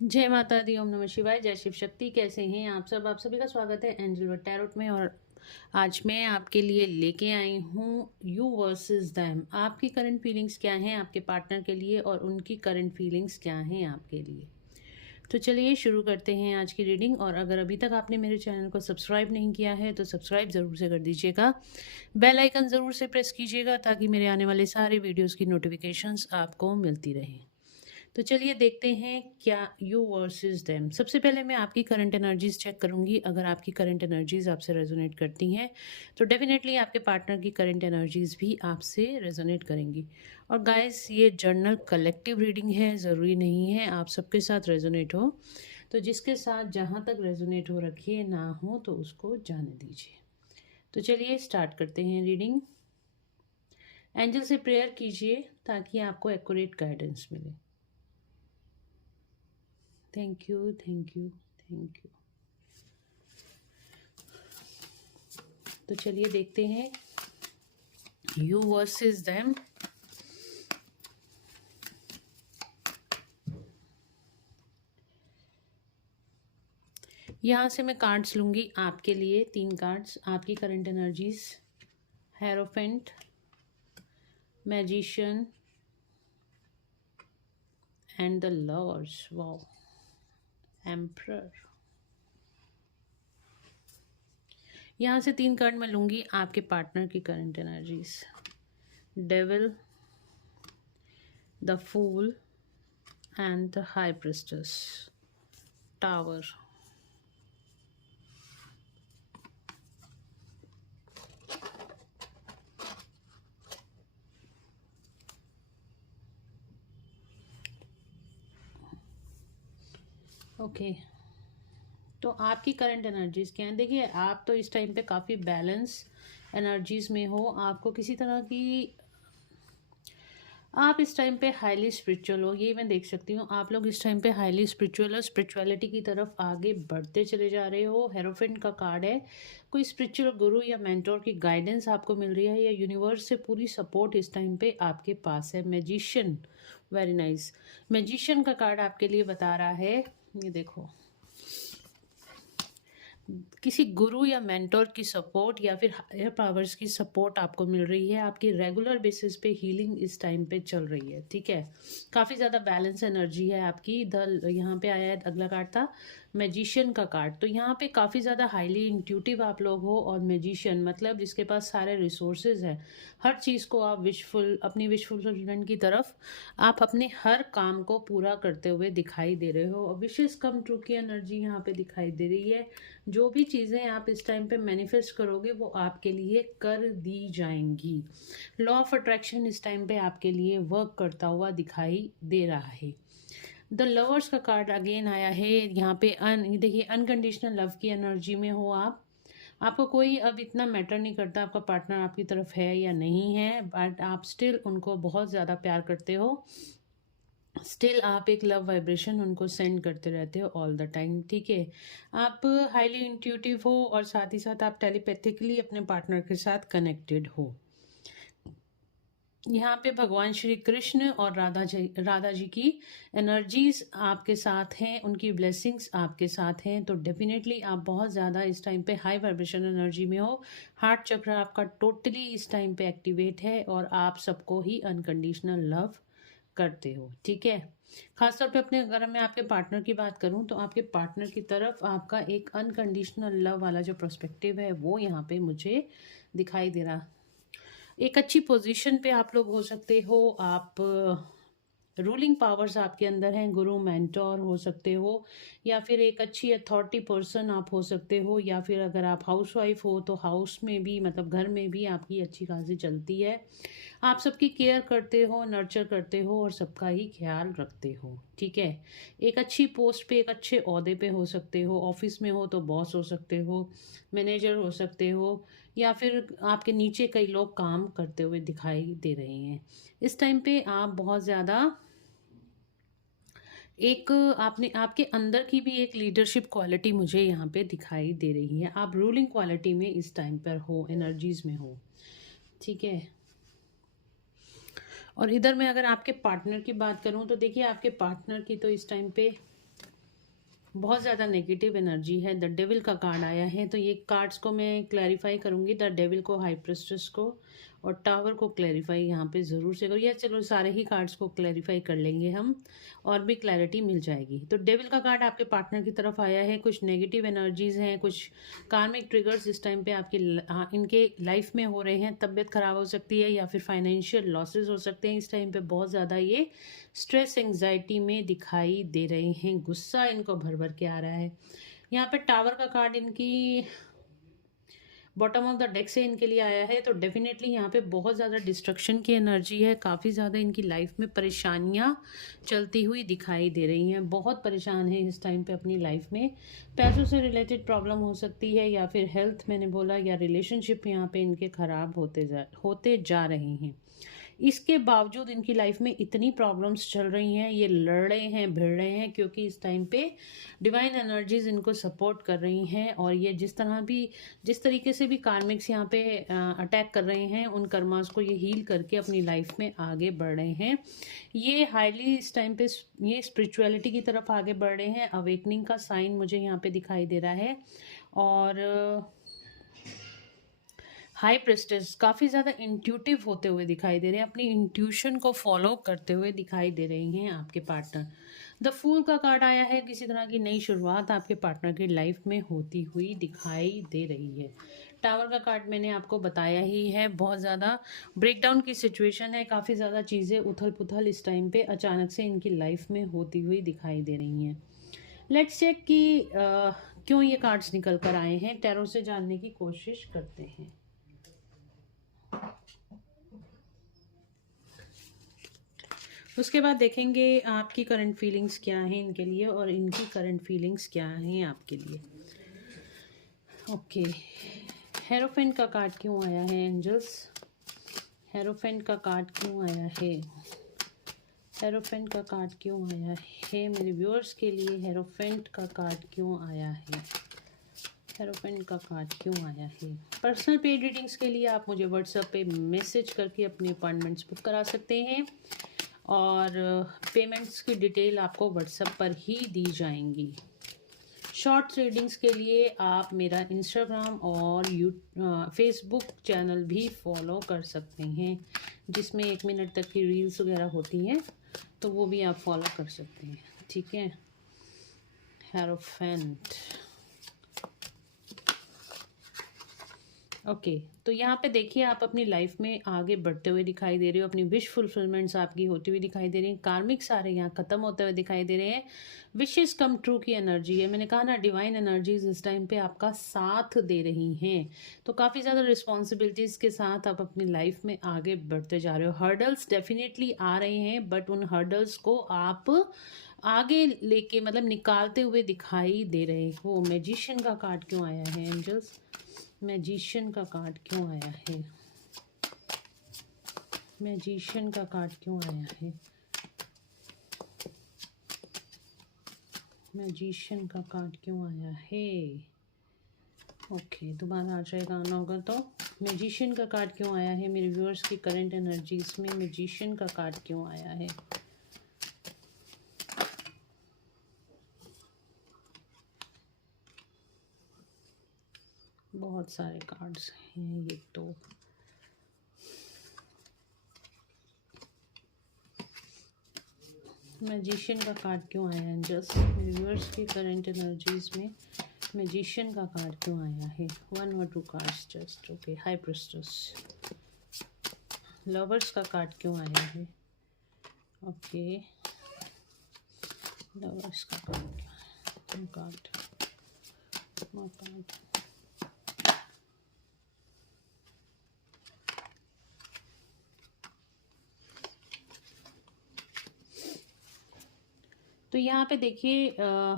जय माता दी, ओम नमः शिवाय, जय शिव शक्ति। कैसे हैं आप सब? आप सभी का स्वागत है एंजल वर्ड टैरोट में। और आज मैं आपके लिए लेके आई हूँ यू वर्सेस देम। आपकी करंट फीलिंग्स क्या हैं आपके पार्टनर के लिए और उनकी करंट फीलिंग्स क्या हैं आपके लिए। तो चलिए शुरू करते हैं आज की रीडिंग। और अगर अभी तक आपने मेरे चैनल को सब्सक्राइब नहीं किया है तो सब्सक्राइब ज़रूर से कर दीजिएगा। बेल आइकन ज़रूर से प्रेस कीजिएगा ताकि मेरे आने वाले सारे वीडियोस की नोटिफिकेशंस आपको मिलती रहें। तो चलिए देखते हैं क्या यू वर्सेस देम। सबसे पहले मैं आपकी करंट एनर्जीज चेक करूंगी। अगर आपकी करंट एनर्जीज आपसे रेजोनेट करती हैं तो डेफिनेटली आपके पार्टनर की करंट एनर्जीज भी आपसे रेजोनेट करेंगी। और गाइस, ये जर्नल कलेक्टिव रीडिंग है, ज़रूरी नहीं है आप सबके साथ रेजोनेट हो। तो जिसके साथ जहाँ तक रेजोनेट हो रखिए, ना हो तो उसको जाने दीजिए। तो चलिए स्टार्ट करते हैं रीडिंग। एंजल से प्रेयर कीजिए ताकि आपको एक्यूरेट गाइडेंस मिले। Thank you, thank you, thank you. तो चलिए देखते हैं यू वर्सेस देम। यहाँ से मैं कार्ड्स लूँगी आपके लिए, 3 कार्ड्स। आपकी current energies, hierophant, magician and the lovers. Wow, emperor. यहाँ से 3 कार्ड मैं लूँगी आपके पार्टनर की current energies. Devil, the fool and the high priestess, tower. Okay, तो आपकी करंट एनर्जीज क्या हैं? देखिए, आप तो इस टाइम पे काफ़ी बैलेंस एनर्जीज में हो। आपको किसी तरह की, आप इस टाइम पे हाईली स्पिरिचुअल हो, ये मैं देख सकती हूँ। आप लोग इस टाइम पे हाईली स्पिरिचुअल और स्पिरिचुअलिटी की तरफ आगे बढ़ते चले जा रहे हो। हेरोफेंट का कार्ड है, कोई स्पिरिचुअल गुरु या मेंटोर की गाइडेंस आपको मिल रही है, या यूनिवर्स से पूरी सपोर्ट इस टाइम पे आपके पास है। Magician, very nice. मैजिशियन का कार्ड आपके लिए बता रहा है, ये देखो, किसी गुरु या मेंटोर की सपोर्ट या फिर हायर पावर्स की सपोर्ट आपको मिल रही है। आपकी रेगुलर बेसिस पे हीलिंग इस टाइम पे चल रही है, ठीक है। काफ़ी ज़्यादा बैलेंस एनर्जी है आपकी। यहाँ पे आया है, अगला कार्ड था मैजिशियन का कार्ड। तो यहाँ पे काफ़ी ज़्यादा हाईली इंट्यूटिव आप लोग हो। और मैजिशियन मतलब जिसके पास सारे रिसोर्सेज हैं, हर चीज़ को आप अपनी विश फुलफिलमेंट की तरफ आप अपने हर काम को पूरा करते हुए दिखाई दे रहे हो। और विशेष कम ट्रू की एनर्जी यहाँ पे दिखाई दे रही है। जो भी चीज़ें आप इस टाइम पे मैनिफेस्ट करोगे वो आपके लिए कर दी जाएंगी। लॉ ऑफ अट्रैक्शन इस टाइम पे आपके लिए वर्क करता हुआ दिखाई दे रहा है। द लवर्स का कार्ड अगेन आया है यहाँ पे। देखिए, अनकंडीशनल लव की एनर्जी में हो आप। आपको कोई अब इतना मैटर नहीं करता आपका पार्टनर आपकी तरफ है या नहीं है, बट आप स्टिल उनको बहुत ज़्यादा प्यार करते हो। स्टिल आप एक लव वाइब्रेशन उनको सेंड करते रहते हो ऑल द टाइम, ठीक है। आप हाईली इंट्यूटिव हो और साथ ही साथ आप टेलीपैथिकली अपने पार्टनर के साथ कनेक्टेड हो। यहाँ पे भगवान श्री कृष्ण और राधा जी की एनर्जीज आपके साथ हैं, उनकी ब्लेसिंग्स आपके साथ हैं। तो डेफिनेटली आप बहुत ज़्यादा इस टाइम पे हाई वाइब्रेशन एनर्जी में हो। हार्ट चक्र आपका टोटली इस टाइम पे एक्टिवेट है और आप सबको ही अनकंडीशनल लव करते हो, ठीक है। खासतौर पे अपने, अगर मैं आपके पार्टनर की बात करूं तो आपके पार्टनर की तरफ आपका एक अनकंडीशनल लव वाला जो पर्सपेक्टिव है वो यहाँ पे मुझे दिखाई दे रहा। एक अच्छी पोजीशन पे आप लोग हो सकते हो। आप रूलिंग पावर्स आपके अंदर हैं, गुरु मेंटोर हो सकते हो, या फिर एक अच्छी अथॉरिटी पर्सन आप हो सकते हो, या फिर अगर आप हाउसवाइफ हो तो हाउस में भी, मतलब घर में भी आपकी अच्छी खासी चलती है। आप सबकी केयर करते हो, नर्चर करते हो और सबका ही ख्याल रखते हो, ठीक है। एक अच्छी पोस्ट पे, एक अच्छे ओहदे पे हो सकते हो। ऑफिस में हो तो बॉस हो सकते हो, मैनेजर हो सकते हो, या फिर आपके नीचे कई लोग काम करते हुए दिखाई दे रहे हैं। इस टाइम पे आप बहुत ज़्यादा एक, आपने, आपके अंदर की भी एक लीडरशिप क्वालिटी मुझे यहाँ पे दिखाई दे रही है। आप रूलिंग क्वालिटी में इस टाइम पर हो, एनर्जीज में हो, ठीक है। और इधर मैं अगर आपके पार्टनर की बात करूं तो देखिए, आपके पार्टनर की तो इस टाइम पे बहुत ज़्यादा नेगेटिव एनर्जी है। द डेविल का कार्ड आया है, तो ये कार्ड्स को मैं क्लैरिफाई करूँगी, द डेविल को, हाई प्रिस्टेस को और टावर को क्लैरिफाई यहाँ पे ज़रूर से करो, या चलो सारे ही कार्ड्स को क्लैरिफाई कर लेंगे हम, और भी क्लैरिटी मिल जाएगी। तो डेविल का कार्ड आपके पार्टनर की तरफ आया है, कुछ नेगेटिव एनर्जीज हैं, कुछ कार्मिक ट्रिगर्स इस टाइम पे आपके इनके लाइफ में हो रहे हैं। तबीयत खराब हो सकती है या फिर फाइनेंशियल लॉसेज हो सकते हैं। इस टाइम पे बहुत ज़्यादा ये स्ट्रेस एंग्जाइटी में दिखाई दे रहे हैं, गुस्सा इनको भर भर के आ रहा है। यहाँ पे टावर का कार्ड इनकी बॉटम ऑफ द डेक से इनके लिए आया है, तो डेफिनेटली यहाँ पे बहुत ज़्यादा डिस्ट्रक्शन की एनर्जी है। काफ़ी ज़्यादा इनकी लाइफ में परेशानियाँ चलती हुई दिखाई दे रही हैं, बहुत परेशान है इस टाइम पे अपनी लाइफ में। पैसों से रिलेटेड प्रॉब्लम हो सकती है, या फिर हेल्थ मैंने बोला, या रिलेशनशिप यहाँ पे इनके ख़राब होते जा रहे हैं। इसके बावजूद इनकी लाइफ में इतनी प्रॉब्लम्स चल रही हैं, ये लड़ रहे हैं, भिड़ रहे हैं, क्योंकि इस टाइम पे डिवाइन एनर्जीज इनको सपोर्ट कर रही हैं। और ये जिस तरीके से भी कार्मिक्स यहाँ पे अटैक कर रहे हैं, उन कर्मास को ये हील करके अपनी लाइफ में आगे बढ़ रहे हैं। ये हाईली इस टाइम पे ये स्पिरिचुअलिटी की तरफ आगे बढ़ रहे हैं। अवेकनिंग का साइन मुझे यहाँ पे दिखाई दे रहा है। और हाई प्रेस्टेस काफ़ी ज़्यादा इंट्यूटिव होते हुए दिखाई दे रहे हैं, अपनी इंट्यूशन को फॉलो करते हुए दिखाई दे रही हैं आपके पार्टनर। द फूल का कार्ड आया है, किसी तरह की नई शुरुआत आपके पार्टनर की लाइफ में होती हुई दिखाई दे रही है। टावर का कार्ड मैंने आपको बताया ही है, बहुत ज़्यादा ब्रेकडाउन की सिचुएशन है, काफ़ी ज़्यादा चीज़ें उथल पुथल इस टाइम पे अचानक से इनकी लाइफ में होती हुई दिखाई दे रही हैं। लेट्स चेक कि क्यों ये कार्ड्स निकल कर आए हैं, टैरो से जानने की कोशिश करते हैं। उसके बाद देखेंगे आपकी करंट फीलिंग्स क्या हैं इनके लिए, और इनकी करंट फीलिंग्स क्या हैं आपके लिए। ओके, हेरोफेंट का कार्ड क्यों आया है एंजल्स? हेरोफेंट का कार्ड क्यों आया है? हेरोफेंट का कार्ड क्यों आया है मेरे व्यूअर्स के लिए? हेरोफेंट का कार्ड क्यों आया है? हेरोफेंट का कार्ड क्यों आया है? पर्सनल पेड रीडिंग्स के लिए आप मुझे व्हाट्सएप पे मैसेज करके अपने अपॉइंटमेंट्स बुक करा सकते हैं, और पेमेंट्स की डिटेल आपको व्हाट्सएप पर ही दी जाएंगी। शॉर्ट रीडिंग्स के लिए आप मेरा इंस्टाग्राम और फेसबुक चैनल भी फॉलो कर सकते हैं, जिसमें 1 मिनट तक की रील्स वगैरह होती हैं, तो वो भी आप फॉलो कर सकते हैं, ठीक है। हेरोफेंट, ओके, तो यहाँ पे देखिए आप अपनी लाइफ में आगे बढ़ते हुए दिखाई दे रहे हो, अपनी विश फुलफिलमेंट्स आपकी होती हुई दिखाई दे रही हैं। कार्मिक सारे यहाँ खत्म होते हुए दिखाई दे रहे हैं। विशेस कम ट्रू की एनर्जी है, मैंने कहा ना, डिवाइन एनर्जीज इस टाइम पे आपका साथ दे रही हैं, तो काफ़ी ज़्यादा रिस्पॉन्सिबिलिटीज़ के साथ आप अपनी लाइफ में आगे बढ़ते जा रहे हो। हर्डल्स डेफिनेटली आ रहे हैं, बट उन हर्डल्स को आप आगे लेके मतलब निकालते हुए दिखाई दे रहे हो। मैजिशियन का कार्ड क्यों आया है एंजल्स? मैजिशियन का कार्ड क्यों आया है? मैजिशियन का कार्ड क्यों आया है? मैजिशियन का कार्ड क्यों आया है? ओके, दोबारा आ जाएगा, आना होगा तो। मैजिशियन का कार्ड क्यों आया है मेरे व्यूअर्स की करंट एनर्जीज में? मैजिशियन का कार्ड क्यों आया है? बहुत सारे कार्ड्स हैं ये तो। मैजिशियन का कार्ड क्यों आया है जस्ट मेरे व्यूअर्स की करंट एनर्जीज में? मैजिशियन का कार्ड क्यों आया है? 1 और 2 cards just. Okay, high priestess. Lovers का कार्ड क्यों आया है? ओके, लवर्स का कार्ड क्यों? कार्ड तो यहाँ पे देखिए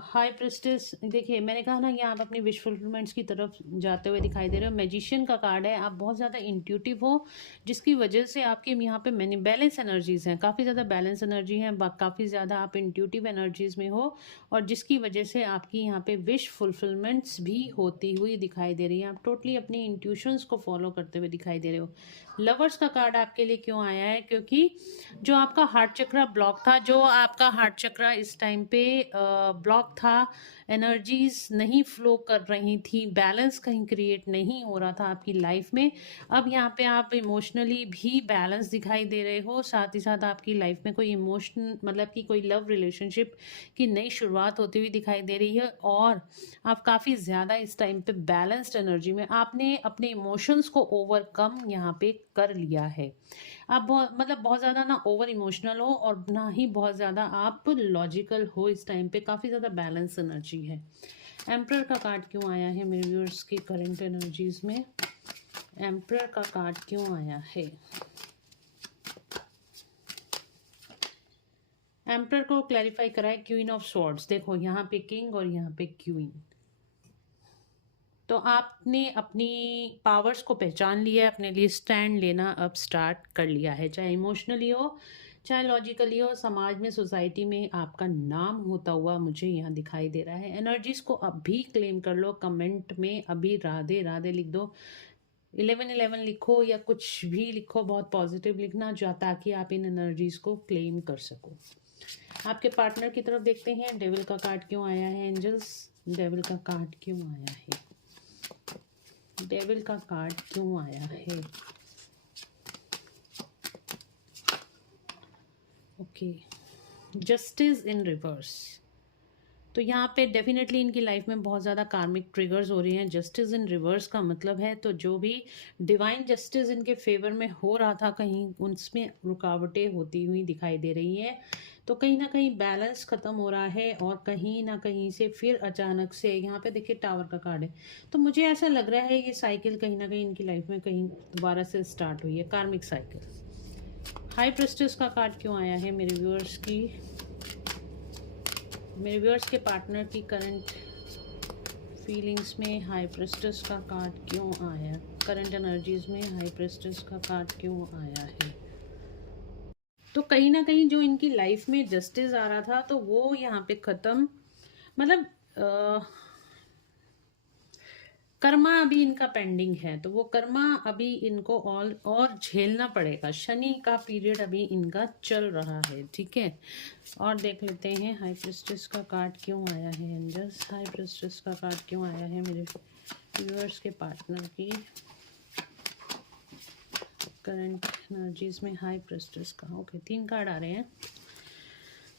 हाई प्रिस्टेस, देखिए मैंने कहा ना, ये आप अपनी विश फुलफिलमेंट्स की तरफ जाते हुए दिखाई दे रहे हो। मैजिशियन का कार्ड है, आप बहुत ज़्यादा इंट्यूटिव हो, जिसकी वजह से आपके यहाँ पे मैंने बैलेंस एनर्जीज़ हैं, काफ़ी ज़्यादा बैलेंस एनर्जी हैं, काफ़ी ज़्यादा आप इंट्यूटिव एनर्जीज़ में हो, और जिसकी वजह से आपकी यहाँ पे विश फुलफिलमेंट्स भी होती हुई दिखाई दे रही हैं। आप टोटली अपनी इंट्यूशंस को फॉलो करते हुए दिखाई दे रहे हो। लवर्स का कार्ड आपके लिए क्यों आया है? क्योंकि जो आपका हार्ट चक्रा ब्लॉक था, जो आपका हार्ट चक्रा इस टाइम पे ब्लॉक था, एनर्जीज नहीं फ्लो कर रही थी, बैलेंस कहीं क्रिएट नहीं हो रहा था आपकी लाइफ में। अब यहाँ पे आप इमोशनली भी बैलेंस दिखाई दे रहे हो, साथ ही साथ आपकी लाइफ में कोई इमोशन मतलब कि कोई लव रिलेशनशिप की नई शुरुआत होती हुई दिखाई दे रही है, और आप काफ़ी ज़्यादा इस टाइम पे बैलेंस्ड एनर्जी में आपने अपने इमोशंस को ओवरकम यहाँ पे कर लिया है। आप बहुत ज़्यादा ना ओवर इमोशनल हो और ना ही बहुत ज़्यादा आप लॉजिकल हो। इस टाइम पे काफ़ी ज़्यादा बैलेंस एनर्जी है। एम्परर का कार्ड क्यों आया है मेरे व्यूअर्स की करंट एनर्जीज में? एम्परर का कार्ड क्यों आया है? एम्परर को क्लैरिफाई कराए क्वीन ऑफ स्वॉर्ड्स। देखो यहाँ पे किंग और यहाँ पे क्वीन। तो आपने अपनी पावर्स को पहचान लिया है, अपने लिए स्टैंड लेना अब स्टार्ट कर लिया है, चाहे इमोशनली हो चाहे लॉजिकली हो। समाज में, सोसाइटी में आपका नाम होता हुआ मुझे यहाँ दिखाई दे रहा है। एनर्जीज को अभी क्लेम कर लो। कमेंट में अभी राधे राधे लिख दो, 1111 लिखो या कुछ भी लिखो, बहुत पॉजिटिव लिखना ताकि आप इन एनर्जीज को क्लेम कर सको। आपके पार्टनर की तरफ देखते हैं। डेविल का कार्ड क्यों आया है एंजल्स? डेविल का कार्ड क्यों आया है? डेविल का कार्ड क्यों आया है? Okay, justice in reverse. तो यहाँ पे डेफिनेटली इनकी लाइफ में बहुत ज़्यादा कार्मिक ट्रिगर्स हो रही हैं। जस्टिस इन रिवर्स का मतलब है तो जो भी डिवाइन जस्टिस इनके फेवर में हो रहा था, कहीं उसमें रुकावटें होती हुई दिखाई दे रही हैं। तो कहीं ना कहीं बैलेंस ख़त्म हो रहा है और कहीं ना कहीं से फिर अचानक से यहाँ पे देखिए टावर का कार्ड है। तो मुझे ऐसा लग रहा है ये साइकिल कहीं ना कहीं इनकी लाइफ में कहीं दोबारा से स्टार्ट हुई है, कार्मिक साइकिल। हाई प्रेस्टिस का कार्ड क्यों आया है मेरे व्यूअर्स के पार्टनर की करंट फीलिंग्स में? हाई प्रेस्टिस का कार्ड क्यों आया? करंट एनर्जीज में हाई प्रेस्टिस का कार्ड क्यों आया है? तो कहीं ना कहीं जो इनकी लाइफ में जस्टिस आ रहा था तो वो यहाँ पे खत्म, मतलब कर्मा अभी इनका पेंडिंग है, तो वो कर्मा अभी इनको और झेलना पड़ेगा। शनि का पीरियड अभी इनका चल रहा है, ठीक है। और देख लेते हैं हाई प्रेस्टिस का कार्ड क्यों आया है एंजल्स। हाई प्रेस्टिस का कार्ड क्यों आया है मेरे व्यूअर्स के पार्टनर की करंट एनर्जीज में? हाई प्रेस्टिस का ओके, 3 कार्ड आ रहे हैं।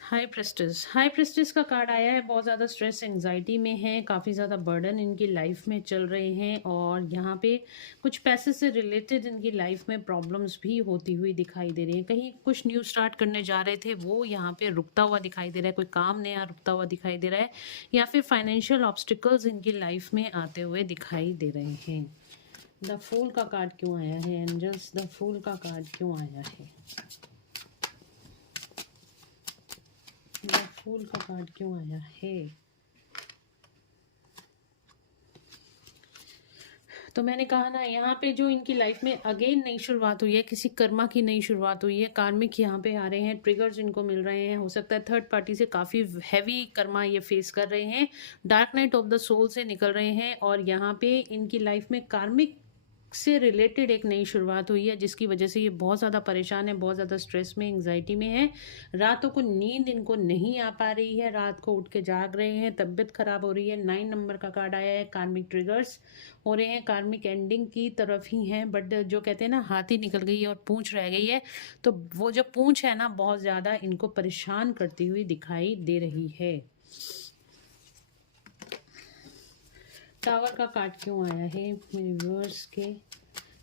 हाई प्रेस्टिस का कार्ड आया है। बहुत ज़्यादा स्ट्रेस एंजाइटी में है, काफ़ी ज़्यादा बर्डन इनकी लाइफ में चल रहे हैं, और यहाँ पे कुछ पैसे से रिलेटेड इनकी लाइफ में प्रॉब्लम्स भी होती हुई दिखाई दे रही हैं। कहीं कुछ न्यू स्टार्ट करने जा रहे थे, वो यहाँ पे रुकता हुआ दिखाई दे रहा है। कोई काम नया रुकता हुआ दिखाई दे रहा है, या फिर फाइनेंशियल ऑब्स्टिकल्स इनकी लाइफ में आते हुए दिखाई दे रहे हैं। द फूल का कार्ड क्यों आया है एंजल्स? द फूल का कार्ड क्यों आया है? फूल का कार्ड क्यों आया है? तो मैंने कहा ना, यहाँ पे जो इनकी लाइफ में अगेन नई शुरुआत हुई है, किसी कर्मा की नई शुरुआत हुई है। कार्मिक यहाँ पे आ रहे हैं, ट्रिगर्स इनको मिल रहे हैं। हो सकता है थर्ड पार्टी से काफ़ी हैवी कर्मा ये फेस कर रहे हैं, dark night of the soul से निकल रहे हैं, और यहाँ पे इनकी लाइफ में कार्मिक से रिलेटेड एक नई शुरुआत हुई है, जिसकी वजह से ये बहुत ज़्यादा परेशान है, बहुत ज़्यादा स्ट्रेस में, एंग्जाइटी में है। रातों को नींद इनको नहीं आ पा रही है, रात को उठ के जाग रहे हैं, तबीयत खराब हो रही है। 9 नंबर का कार्ड आया है। कार्मिक ट्रिगर्स हो रहे हैं, कार्मिक एंडिंग की तरफ ही हैं, बट जो कहते हैं ना, हाथी निकल गई है और पूंछ रह गई है। तो वो जो पूंछ है ना, बहुत ज़्यादा इनको परेशान करती हुई दिखाई दे रही है। टावर का कार्ड क्यों आया है मेरे व्यूअर्स के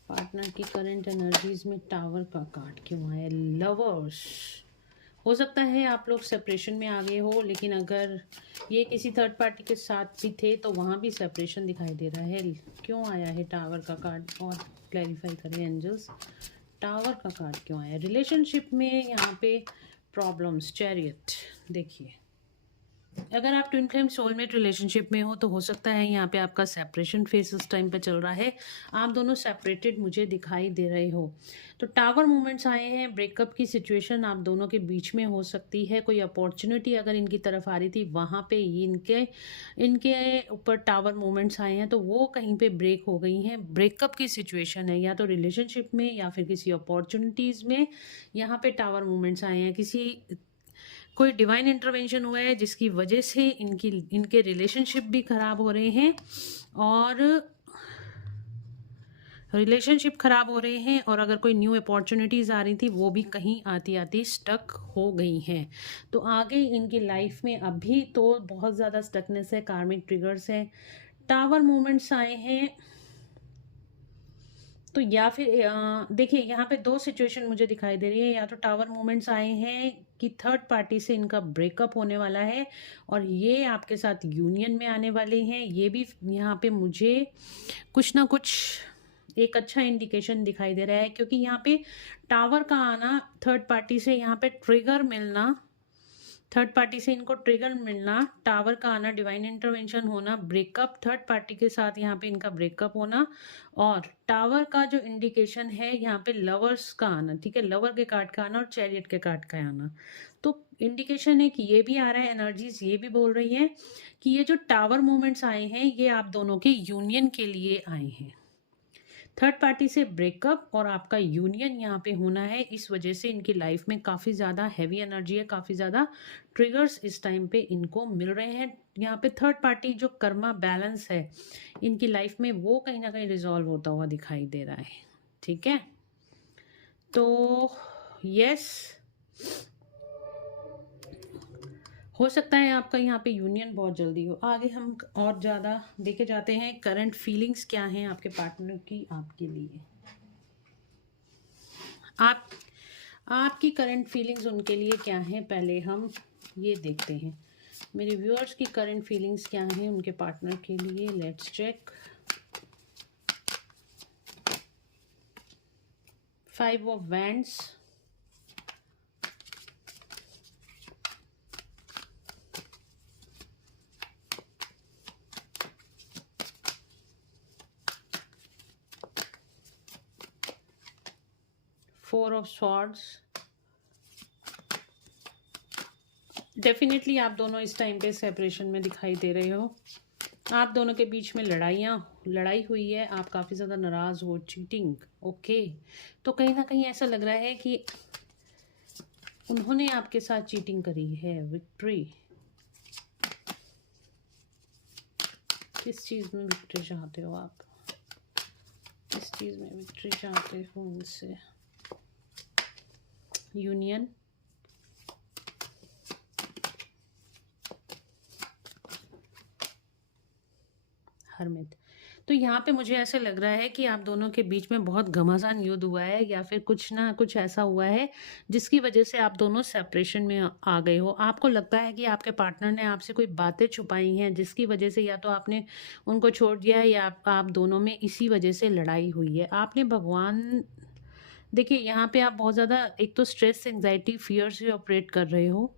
पार्टनर की करंट एनर्जीज में? टावर का कार्ड क्यों आया? लवर्स। हो सकता है आप लोग सेपरेशन में आ गए हो, लेकिन अगर ये किसी थर्ड पार्टी के साथ भी थे तो वहाँ भी सेपरेशन दिखाई दे रहा है। क्यों आया है टावर का कार्ड? और क्लैरिफाई करें एंजल्स, टावर का कार्ड क्यों आया? रिलेशनशिप में यहाँ पे प्रॉब्लम्स। चैरियट। देखिए, अगर आप ट्विन फ्लेम सोलमेट रिलेशनशिप में हो तो हो सकता है यहाँ पे आपका सेपरेशन फेस उस टाइम पे चल रहा है, आप दोनों सेपरेटेड मुझे दिखाई दे रहे हो। तो टावर मूवमेंट्स आए हैं, ब्रेकअप की सिचुएशन आप दोनों के बीच में हो सकती है। कोई अपॉर्चुनिटी अगर इनकी तरफ आ रही थी, वहाँ पे इनके ऊपर टावर मूवमेंट्स आए हैं, तो वो कहीं पे ब्रेक हो गई हैं। ब्रेकअप की सिचुएशन है, या तो रिलेशनशिप में या फिर किसी अपॉर्चुनिटीज़ में यहाँ पे टावर मूवमेंट्स आए हैं। कोई डिवाइन इंटरवेंशन हुआ है जिसकी वजह से इनके रिलेशनशिप भी खराब हो रहे हैं, और रिलेशनशिप खराब हो रहे हैं, और अगर कोई न्यू अपॉर्चुनिटीज़ आ रही थी वो भी कहीं आती आती स्टक हो गई हैं। तो आगे इनकी लाइफ में अभी तो बहुत ज़्यादा स्टकनेस है, कार्मिक ट्रिगर्स है, टावर मूवमेंट्स आए हैं। तो या फिर देखिए यहाँ पे दो सिचुएशन मुझे दिखाई दे रही है, या तो टावर मूवमेंट्स आए हैं कि थर्ड पार्टी से इनका ब्रेकअप होने वाला है और ये आपके साथ यूनियन में आने वाले हैं। ये भी यहाँ पे मुझे कुछ ना कुछ एक अच्छा इंडिकेशन दिखाई दे रहा है, क्योंकि यहाँ पे टावर का आना, थर्ड पार्टी से यहाँ पे ट्रिगर मिलना, थर्ड पार्टी से इनको ट्रिगर मिलना, टावर का आना, डिवाइन इंटरवेंशन होना, ब्रेकअप, थर्ड पार्टी के साथ यहाँ पे इनका ब्रेकअप होना, और टावर का जो इंडिकेशन है यहाँ पे लवर्स का आना, ठीक है, लवर के कार्ड का आना और चैरियट के कार्ड का आना। तो इंडिकेशन है कि ये भी आ रहा है, एनर्जीज ये भी बोल रही है कि ये जो टावर मूवमेंट्स आए हैं ये आप दोनों के यूनियन के लिए आए हैं। थर्ड पार्टी से ब्रेकअप और आपका यूनियन यहाँ पे होना है, इस वजह से इनकी लाइफ में काफ़ी ज़्यादा हैवी एनर्जी है, काफ़ी ज़्यादा ट्रिगर्स इस टाइम पे इनको मिल रहे हैं। यहाँ पे थर्ड पार्टी जो कर्मा बैलेंस है इनकी लाइफ में वो कहीं ना कहीं रिजॉल्व होता हुआ दिखाई दे रहा है, ठीक है। तो यस, हो सकता है आपका यहाँ पे यूनियन बहुत जल्दी हो। आगे हम और ज़्यादा देखे जाते हैं करंट फीलिंग्स क्या हैं आपके पार्टनर की आपके लिए। आपकी करंट फीलिंग्स उनके लिए क्या हैं, पहले हम ये देखते हैं। मेरे व्यूअर्स की करंट फीलिंग्स क्या हैं उनके पार्टनर के लिए, let's check. 5 of wands, four of swords. Definitely आप दोनों इस टाइम पे सेपरेशन में दिखाई दे रहे हो। आप दोनों के बीच में लड़ाई हुई है, आप काफ़ी ज़्यादा नाराज़ हो, चीटिंग, ओके। तो कहीं ना कहीं ऐसा लग रहा है कि उन्होंने आपके साथ चीटिंग करी है। विक्ट्री, किस चीज़ में विक्ट्री चाहते हो आप, किस चीज़ में विक्ट्री चाहते हो उनसे। यूनियन, हरमित। तो यहाँ पे मुझे ऐसे लग रहा है कि आप दोनों के बीच में बहुत घमासान युद्ध हुआ है, या फिर कुछ ना कुछ ऐसा हुआ है जिसकी वजह से आप दोनों सेपरेशन में आ गए हो। आपको लगता है कि आपके पार्टनर ने आपसे कोई बातें छुपाई हैं जिसकी वजह से या तो आपने उनको छोड़ दिया है, या आप दोनों में इसी वजह से लड़ाई हुई है। आपने भगवान, देखिए यहाँ पे आप बहुत ज़्यादा एक तो स्ट्रेस, एंजाइटी, फियर से ऑपरेट कर रहे हो,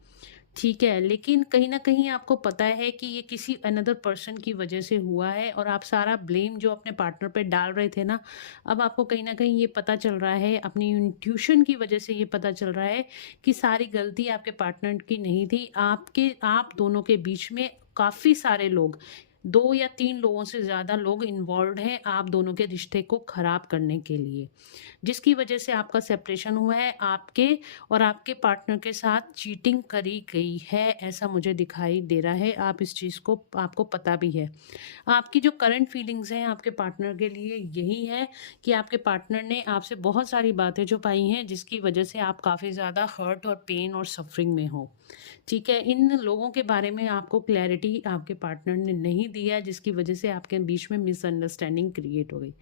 ठीक है, लेकिन कहीं ना कहीं आपको पता है कि ये किसी अनदर पर्सन की वजह से हुआ है, और आप सारा ब्लेम जो अपने पार्टनर पे डाल रहे थे ना, अब आपको कहीं ना कहीं ये पता चल रहा है, अपनी इंट्यूशन की वजह से ये पता चल रहा है कि सारी गलती आपके पार्टनर की नहीं थी। आप दोनों के बीच में काफ़ी सारे लोग, 2 या 3 लोगों से ज़्यादा लोग इन्वॉल्व हैं आप दोनों के रिश्ते को ख़राब करने के लिए, जिसकी वजह से आपका सेपरेशन हुआ है। आपके और आपके पार्टनर के साथ चीटिंग करी गई है, ऐसा मुझे दिखाई दे रहा है। आप इस चीज़ को, आपको पता भी है। आपकी जो करंट फीलिंग्स हैं आपके पार्टनर के लिए यही है कि आपके पार्टनर ने आपसे बहुत सारी बातें छुपाई हैं, जिसकी वजह से आप काफ़ी ज़्यादा हर्ट और पेन और सफरिंग में हो, ठीक है। इन लोगों के बारे में आपको क्लैरिटी आपके पार्टनर ने नहीं दिया, जिसकी वजह से आपके बीच में मिसअंडरस्टैंडिंग क्रिएट हो गई,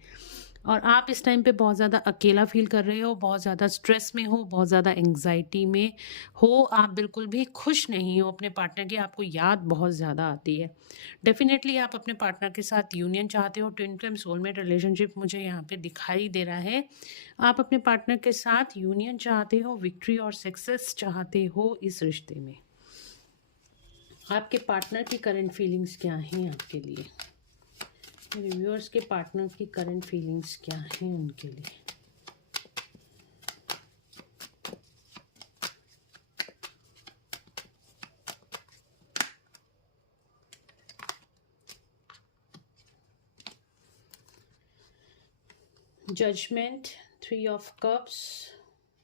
और आप इस टाइम पे बहुत ज़्यादा अकेला फील कर रहे हो, बहुत ज़्यादा स्ट्रेस में हो, बहुत ज़्यादा एंग्जाइटी में हो, आप बिल्कुल भी खुश नहीं हो अपने पार्टनर की, आपको याद बहुत ज़्यादा आती है। डेफिनेटली आप अपने पार्टनर के साथ यूनियन चाहते हो, ट्विन फ्लेम सोलमेट रिलेशनशिप मुझे यहाँ पे दिखाई दे रहा है। आप अपने पार्टनर के साथ यूनियन चाहते हो, विक्ट्री और सक्सेस चाहते हो इस रिश्ते में। आपके पार्टनर की करंट फीलिंग्स क्या हैं आपके लिए, मेरे व्यूअर्स के पार्टनर की करंट फीलिंग्स क्या हैं उनके लिए। Judgement, 3 of cups,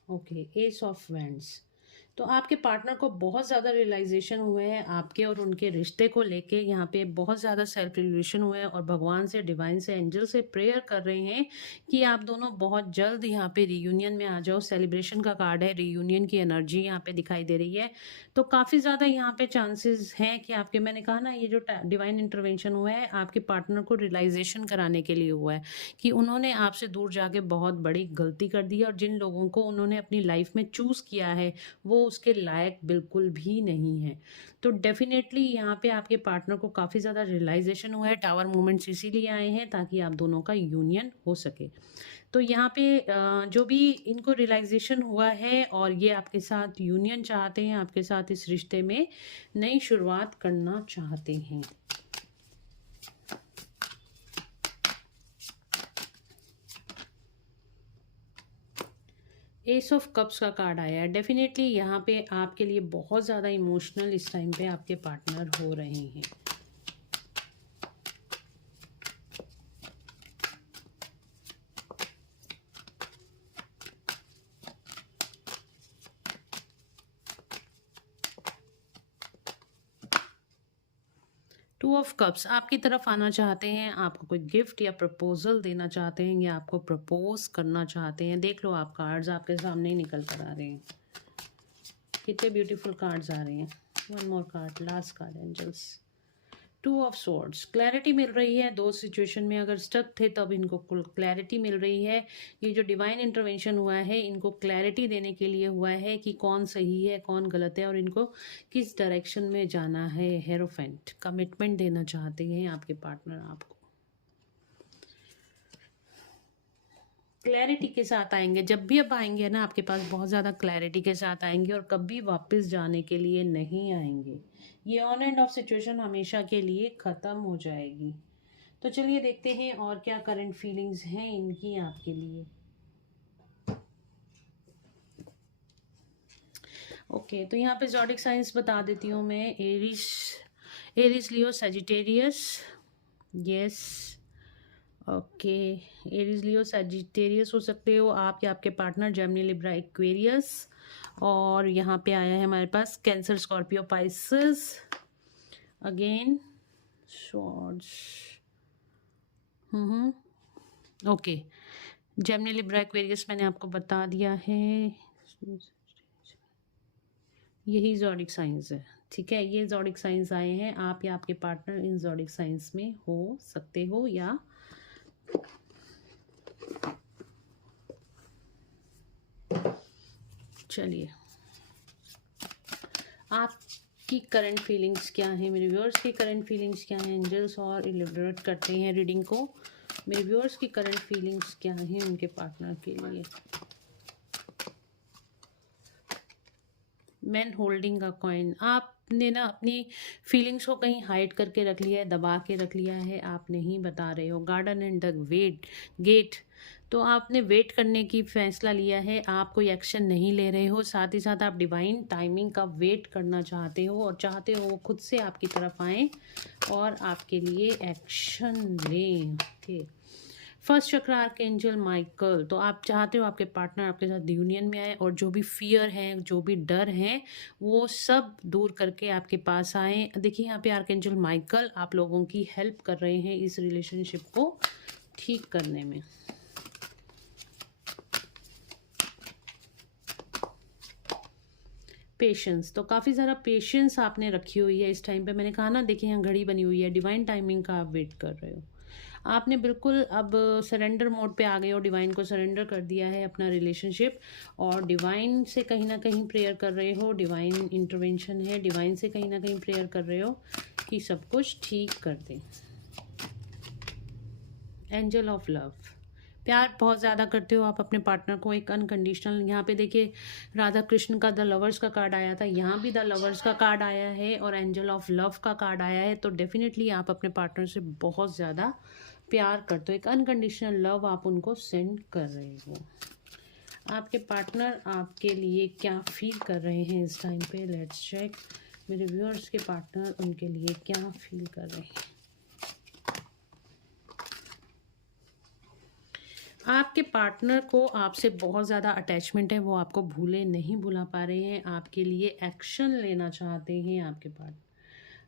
okay, ace of wands. तो आपके पार्टनर को बहुत ज़्यादा रियलाइजेशन हुए हैं आपके और उनके रिश्ते को लेके। यहाँ पे बहुत ज़्यादा सेल्फ रियलाइजेशन हुए हैं और भगवान से, डिवाइन से, एंजल से प्रेयर कर रहे हैं कि आप दोनों बहुत जल्द यहाँ पे रियूनियन में आ जाओ। सेलिब्रेशन का कार्ड है, रियूनियन की एनर्जी यहाँ पे दिखाई दे रही है। तो काफ़ी ज़्यादा यहाँ पे चांसेस हैं कि आपके, मैंने कहा ना, ये जो डिवाइन इंटरवेंशन हुआ है आपके पार्टनर को रियलाइजेशन कराने के लिए हुआ है कि उन्होंने आपसे दूर जाके बहुत बड़ी गलती कर दी है और जिन लोगों को उन्होंने अपनी लाइफ में चूज़ किया है वो उसके लायक बिल्कुल भी नहीं है। तो डेफिनेटली यहाँ पे आपके पार्टनर को काफ़ी ज़्यादा रियलाइजेशन हुआ है। टावर मोमेंट्स इसीलिए आए हैं ताकि आप दोनों का यूनियन हो सके। तो यहाँ पे जो भी इनको रियलाइजेशन हुआ है और ये आपके साथ यूनियन चाहते हैं, आपके साथ इस रिश्ते में नई शुरुआत करना चाहते हैं। एस ऑफ कप्स का कार्ड आया है। डेफिनेटली यहाँ पे आपके लिए बहुत ज़्यादा इमोशनल इस टाइम पे आपके पार्टनर हो रहे हैं। टू ऑफ कप्स आपकी तरफ आना चाहते हैं, आपको कोई गिफ्ट या प्रपोजल देना चाहते हैं या आपको प्रपोज करना चाहते हैं। देख लो, आप कार्ड्स आपके सामने ही निकल कर आ रहे हैं। कितने ब्यूटीफुल कार्ड्स आ रहे हैं। One more card, last card, angels. Two of swords, clarity मिल रही है। दो सिचुएशन में अगर स्टक थे तब इनको क्लैरिटी मिल रही है। ये जो डिवाइन इंटरवेंशन हुआ है इनको क्लैरिटी देने के लिए हुआ है कि कौन सही है कौन गलत है और इनको किस डायरेक्शन में जाना है। हेरोफेंट, कमिटमेंट देना चाहते हैं आपके पार्टनर आपको। क्लैरिटी के साथ आएंगे, जब भी अब आएंगे ना आपके पास बहुत ज़्यादा क्लैरिटी के साथ आएंगे और कभी वापस जाने के लिए नहीं आएंगे। ये ऑन एंड ऑफ सिचुएशन हमेशा के लिए ख़त्म हो जाएगी। तो चलिए देखते हैं और क्या करंट फीलिंग्स हैं इनकी आपके लिए। ओके, तो यहाँ पे ज़ोडिक साइंस बता देती हूँ मैं। एरिस, लियो, सजिटेरियस। यस, ओके, एरीज, लियो, सजिटेरियस हो सकते हो आप या आपके पार्टनर। Gemini, Libra, Aquarius. और यहाँ पे आया है हमारे पास Cancer, Scorpio, Pisces. Again swords. Okay, Gemini, Libra, Aquarius मैंने आपको बता दिया है। यही ज़ोडिक साइंस है, ठीक है। ये ज़ोडिक साइंस आए हैं, आप या आपके पार्टनर इन ज़ोडिक साइंस में हो सकते हो या चलिए आपकी करंट फीलिंग्स क्या है, मेरे व्यूअर्स की करंट फीलिंग्स क्या हैं। एंजल्स और इलिब्रेट करते हैं रीडिंग को। मेरे व्यूअर्स की करंट फीलिंग्स क्या हैं उनके पार्टनर के लिए। मैन होल्डिंग अ कॉइन, आपने ना अपनी फीलिंग्स को कहीं हाइड करके रख लिया है, दबा के रख लिया है, आप नहीं बता रहे हो। गार्डन एंड द गेट, तो आपने वेट करने की फैसला लिया है, आप कोई एक्शन नहीं ले रहे हो। साथ ही साथ आप डिवाइन टाइमिंग का वेट करना चाहते हो और चाहते हो वो खुद से आपकी तरफ आए और आपके लिए एक्शन लें। ओके, फर्स्ट चक्र आर्कएंजल माइकल, तो आप चाहते हो आपके पार्टनर आपके साथ यूनियन में आए और जो भी फियर है, जो भी डर है, वो सब दूर करके आपके पास आए। देखिए यहाँ पे आर्कएंजल माइकल आप लोगों की हेल्प कर रहे हैं इस रिलेशनशिप को ठीक करने में। पेशेंस, तो काफ़ी ज़्यादा पेशेंस आपने रखी हुई है इस टाइम पे। मैंने कहा ना, देखिए यहाँ घड़ी बनी हुई है, डिवाइन टाइमिंग का आप वेट कर रहे हो। आपने बिल्कुल अब सरेंडर मोड पे आ गए हो, डिवाइन को सरेंडर कर दिया है अपना रिलेशनशिप और डिवाइन से कहीं ना कहीं प्रेयर कर रहे हो। डिवाइन इंटरवेंशन है, डिवाइन से कहीं ना कहीं प्रेयर कर रहे हो कि सब कुछ ठीक कर दें। एंजल ऑफ लव, प्यार बहुत ज़्यादा करते हो आप अपने पार्टनर को, एक अनकंडीशनल। यहाँ पे देखिए राधा कृष्ण का द लवर्स का कार्ड आया था, यहाँ भी द लवर्स का कार्ड आया है और एंजल ऑफ लव का कार्ड आया है। तो डेफिनेटली आप अपने पार्टनर से बहुत ज़्यादा प्यार करते हो, एक अनकंडीशनल लव आप उनको सेंड कर रहे हो। आपके पार्टनर आपके लिए क्या फील कर रहे हैं इस टाइम पे, लेट्स चेक। मेरे व्यूअर्स के पार्टनर उनके लिए क्या फील कर रहे हैं। आपके पार्टनर को आपसे बहुत ज़्यादा अटैचमेंट है, वो आपको भूले नहीं भुला पा रहे हैं, आपके लिए एक्शन लेना चाहते हैं, आपके पार्टनर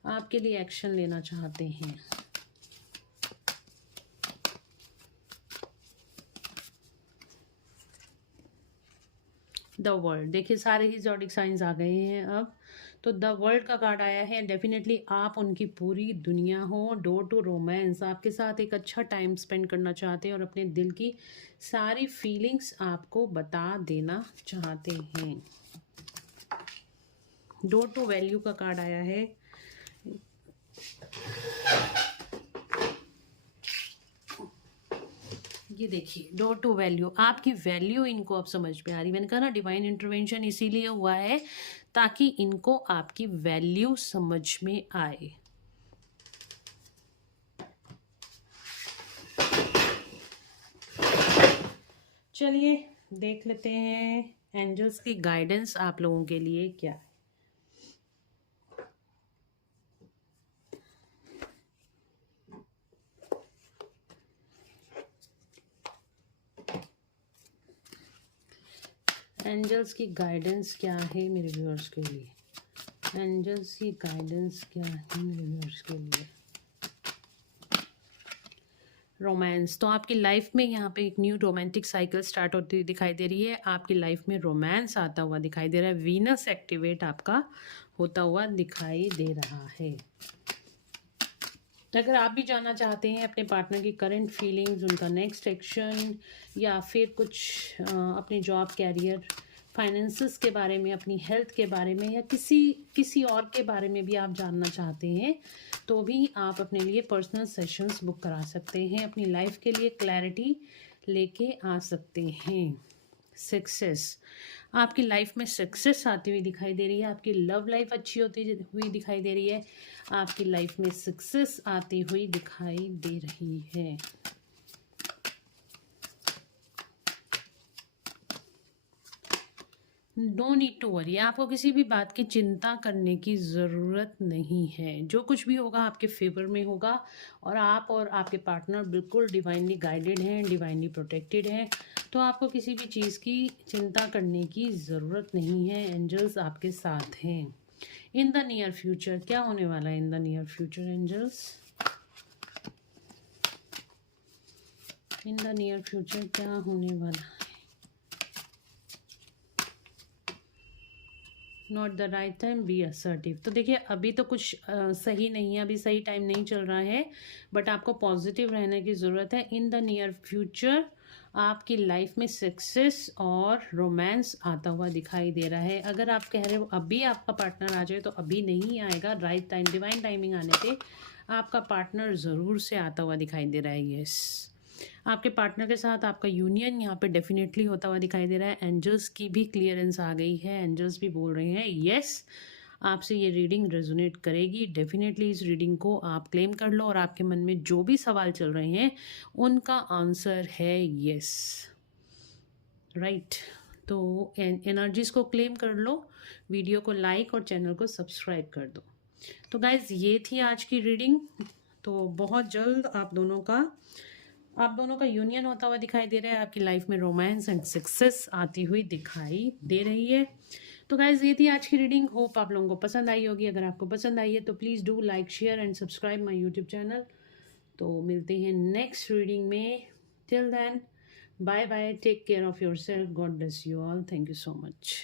आपके लिए एक्शन लेना चाहते हैं। द वर्ल्ड, देखिए सारे ही ज़ोडिक साइंस आ गए हैं अब। तो द वर्ल्ड का कार्ड आया है। डेफिनेटली आप उनकी पूरी दुनिया हो। डोर टू रोमांस, आपके साथ एक अच्छा टाइम स्पेंड करना चाहते हैं और अपने दिल की सारी फीलिंग्स आपको बता देना चाहते हैं। डोर टू वैल्यू का कार्ड आया है। ये देखिए डोर टू वैल्यू, आपकी वैल्यू इनको अब समझ में आ रही। मैंने कहा ना डिवाइन इंटरवेंशन इसीलिए हुआ है ताकि इनको आपकी वैल्यू समझ में आए। चलिए देख लेते हैं एंजल्स की गाइडेंस आप लोगों के लिए क्या है। एंजल्स की गाइडेंस क्या है मेरे व्यूअर्स के लिए। एंजल्स की गाइडेंस क्या है मेरे व्यूअर्स के लिए। रोमांस, तो आपकी लाइफ में यहाँ पे एक न्यू रोमांटिक साइकिल स्टार्ट होती दिखाई दे रही है। आपकी लाइफ में रोमांस आता हुआ दिखाई दे रहा है। वीनस एक्टिवेट आपका होता हुआ दिखाई दे रहा है। अगर आप भी जानना चाहते हैं अपने पार्टनर की करंट फीलिंग्स, उनका नेक्स्ट एक्शन, या फिर कुछ अपने जॉब, कैरियर, फाइनेंसेस के बारे में, अपनी हेल्थ के बारे में, या किसी और के बारे में भी आप जानना चाहते हैं, तो भी आप अपने लिए पर्सनल सेशंस बुक करा सकते हैं। अपनी लाइफ के लिए क्लैरिटी लेके आ सकते हैं। सक्सेस, आपकी लाइफ में सक्सेस आती हुई दिखाई दे रही है। आपकी लव लाइफ अच्छी होती हुई दिखाई दे रही है। आपकी लाइफ में सक्सेस आती हुई दिखाई दे रही है। नो नीड टू वरी, आपको किसी भी बात की चिंता करने की ज़रूरत नहीं है। जो कुछ भी होगा आपके फेवर में होगा, और आप और आपके पार्टनर बिल्कुल डिवाइनली गाइडेड हैं, डिवाइनली प्रोटेक्टेड हैं। तो आपको किसी भी चीज़ की चिंता करने की ज़रूरत नहीं है। एंजल्स आपके साथ हैं। इन द नियर फ्यूचर क्या होने वाला है? In the near future angels, in the near future क्या होने वाला है? Not the right time, be assertive. तो देखिए अभी तो कुछ सही नहीं है, अभी सही टाइम नहीं चल रहा है, बट आपको पॉजिटिव रहने की ज़रूरत है। इन द नियर फ्यूचर आपकी लाइफ में सक्सेस और रोमांस आता हुआ दिखाई दे रहा है। अगर आप कह रहे हो अभी आपका पार्टनर आ जाए, तो अभी नहीं आएगा। राइट टाइम, डिवाइन टाइमिंग आने पे आपका पार्टनर ज़रूर से आता हुआ दिखाई दे रहा है। यस, आपके पार्टनर के साथ आपका यूनियन यहाँ पे डेफिनेटली होता हुआ दिखाई दे रहा है। एंजल्स की भी क्लियरेंस आ गई है। एंजल्स भी बोल रहे हैं यस, आपसे ये रीडिंग रेजोनेट करेगी। डेफिनेटली इस रीडिंग को आप क्लेम कर लो, और आपके मन में जो भी सवाल चल रहे हैं उनका आंसर है यस। राइट, तो एनर्जीज को क्लेम कर लो, वीडियो को लाइक और चैनल को सब्सक्राइब कर दो। तो गाइज ये थी आज की रीडिंग। तो बहुत जल्द आप दोनों का यूनियन होता हुआ दिखाई दे रहा है। आपकी लाइफ में रोमांस एंड सक्सेस आती हुई दिखाई दे रही है। तो गाइज ये थी आज की रीडिंग। होप आप लोगों को पसंद आई होगी। अगर आपको पसंद आई है तो please do like, share and subscribe my YouTube channel. तो मिलते हैं नेक्स्ट रीडिंग में। Till then bye bye, take care of yourself, God bless you all, thank you so much.